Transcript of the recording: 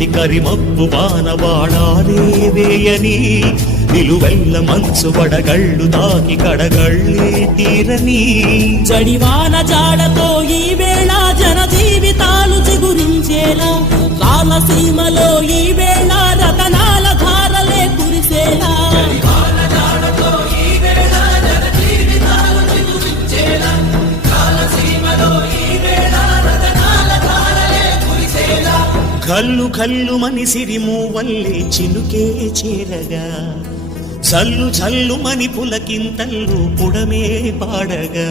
చేతి కరిమప్పు బాణబాడాలే నిలువెల్ల మంచు వడగళ్ళు తాకి కడగళ్ళే తీరని. జడివాన జాడతో ఈ వేళ జన జీవితాలు చిగురించేలా కాలసీమలో ఈ కల్లు కల్లు మని వల్లే చినుకే చేరగా. చల్లు చల్లు మని పులకింతల్లు పుడమే పాడగా.